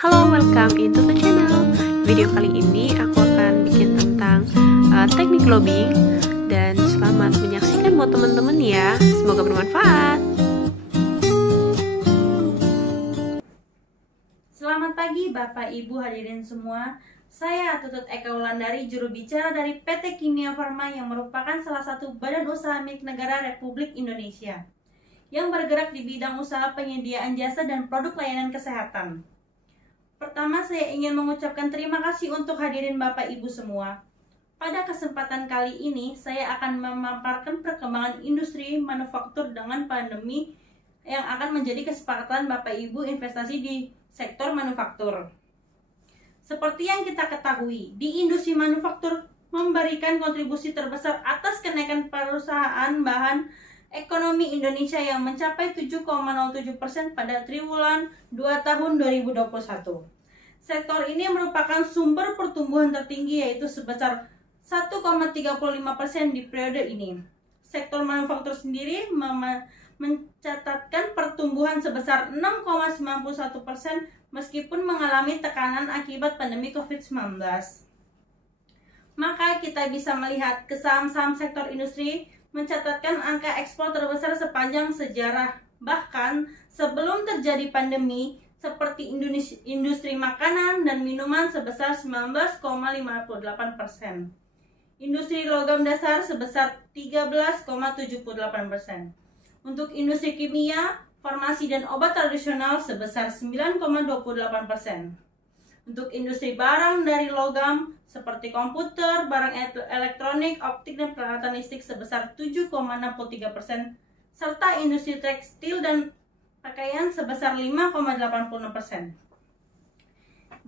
Halo, welcome into the channel. Video kali ini aku akan bikin tentang teknik lobbying dan selamat menyaksikan buat teman-teman ya. Semoga bermanfaat. Selamat pagi Bapak Ibu hadirin semua. Saya Tutut Eka Wulandari, juru bicara dari PT Kimia Farma yang merupakan salah satu badan usaha milik negara Republik Indonesia yang bergerak di bidang usaha penyediaan jasa dan produk layanan kesehatan. Pertama, saya ingin mengucapkan terima kasih untuk hadirin Bapak Ibu semua. Pada kesempatan kali ini, saya akan memaparkan perkembangan industri manufaktur dengan pandemi yang akan menjadi kesepakatan Bapak Ibu investasi di sektor manufaktur. Seperti yang kita ketahui, di industri manufaktur memberikan kontribusi terbesar atas kenaikan perusahaan bahan ekonomi Indonesia yang mencapai 7,07% pada triwulan 2 tahun 2021. Sektor ini merupakan sumber pertumbuhan tertinggi yaitu sebesar 1,35% di periode ini. Sektor manufaktur sendiri mencatatkan pertumbuhan sebesar 6,91% meskipun mengalami tekanan akibat pandemi COVID-19. Maka kita bisa melihat saham-saham sektor industri mencatatkan angka ekspor terbesar sepanjang sejarah. Bahkan sebelum terjadi pandemi, seperti industri makanan dan minuman sebesar 19,58%. Industri logam dasar sebesar 13,78%. Untuk industri kimia, farmasi dan obat tradisional sebesar 9,28%. Untuk industri barang dari logam seperti komputer, barang elektronik, optik dan peralatan listrik sebesar 7,63%, serta industri tekstil dan pakaian sebesar 5,86%.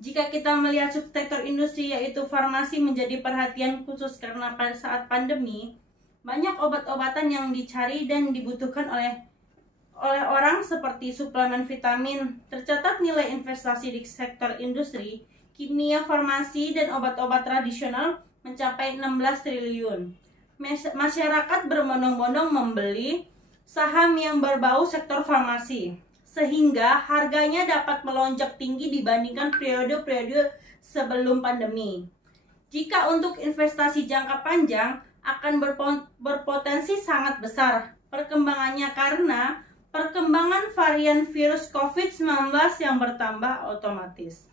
Jika kita melihat subsektor industri yaitu farmasi menjadi perhatian khusus karena pada saat pandemi, banyak obat-obatan yang dicari dan dibutuhkan oleh orang seperti suplemen vitamin. Tercatat nilai investasi di sektor industri, kimia, farmasi, dan obat-obat tradisional mencapai 16 triliun. Masyarakat berbondong-bondong membeli saham yang berbau sektor farmasi, sehingga harganya dapat melonjak tinggi dibandingkan periode-periode sebelum pandemi. Jika untuk investasi jangka panjang, akan berpotensi sangat besar perkembangannya karena perkembangan varian virus COVID-19 yang bertambah otomatis.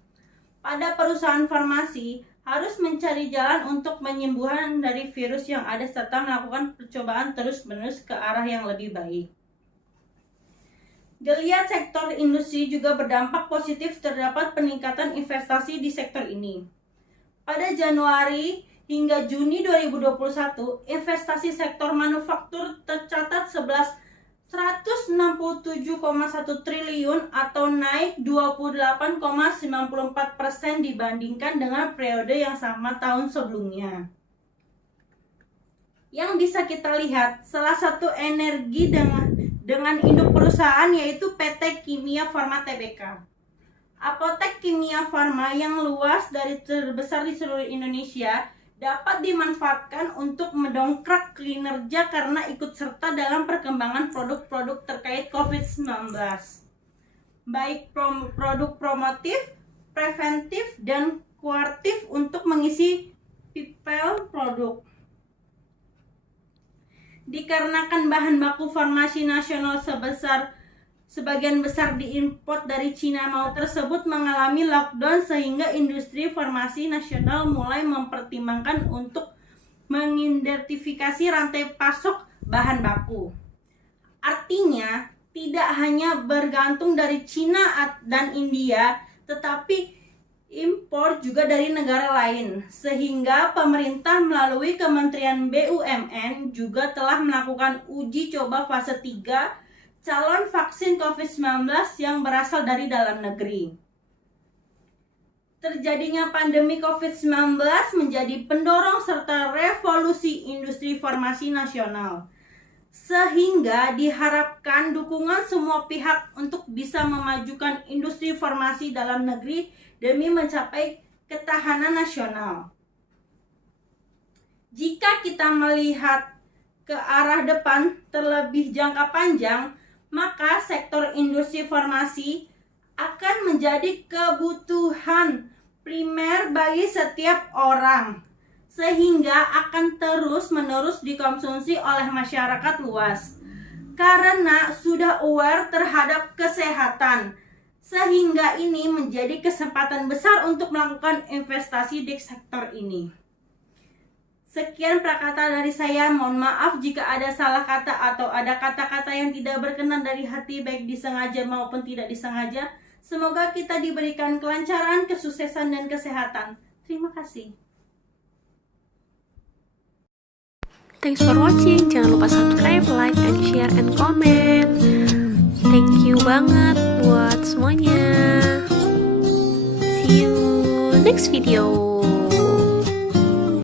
Pada perusahaan farmasi harus mencari jalan untuk penyembuhan dari virus yang ada serta melakukan percobaan terus-menerus ke arah yang lebih baik. Geliat sektor industri juga berdampak positif terdapat peningkatan investasi di sektor ini. Pada Januari hingga Juni 2021, investasi sektor manufaktur tercatat 167,1 triliun atau naik 28,94% dibandingkan dengan periode yang sama tahun sebelumnya. Yang bisa kita lihat, salah satu energi dengan induk perusahaan yaitu PT Kimia Farma Tbk. Apotek Kimia Farma yang luas dari terbesar di seluruh Indonesia dapat dimanfaatkan untuk mendongkrak kinerja karena ikut serta dalam perkembangan produk-produk terkait COVID-19. Baik produk promotif, preventif, dan kuratif untuk mengisi pipeline produk. Dikarenakan bahan baku farmasi nasional sebagian besar diimpor dari Cina tersebut mengalami lockdown sehingga industri farmasi nasional mulai mempertimbangkan untuk mengidentifikasi rantai pasok bahan baku. Artinya, tidak hanya bergantung dari Cina dan India, tetapi impor juga dari negara lain. Sehingga pemerintah melalui Kementerian BUMN juga telah melakukan uji coba fase 3 calon vaksin COVID-19 yang berasal dari dalam negeri. Terjadinya pandemi COVID-19 menjadi pendorong serta revolusi industri farmasi nasional, sehingga diharapkan dukungan semua pihak untuk bisa memajukan industri farmasi dalam negeri demi mencapai ketahanan nasional. Jika kita melihat ke arah depan terlebih jangka panjang, maka sektor industri farmasi akan menjadi kebutuhan primer bagi setiap orang, sehingga akan terus-menerus dikonsumsi oleh masyarakat luas karena sudah aware terhadap kesehatan, sehingga ini menjadi kesempatan besar untuk melakukan investasi di sektor ini. Sekian prakata dari saya, mohon maaf jika ada salah kata atau ada kata-kata yang tidak berkenan dari hati, baik disengaja maupun tidak disengaja. Semoga kita diberikan kelancaran, kesuksesan, dan kesehatan. Terima kasih. Thanks for watching. Jangan lupa subscribe, like, and share, and comment. Thank you banget buat semuanya. See you next video.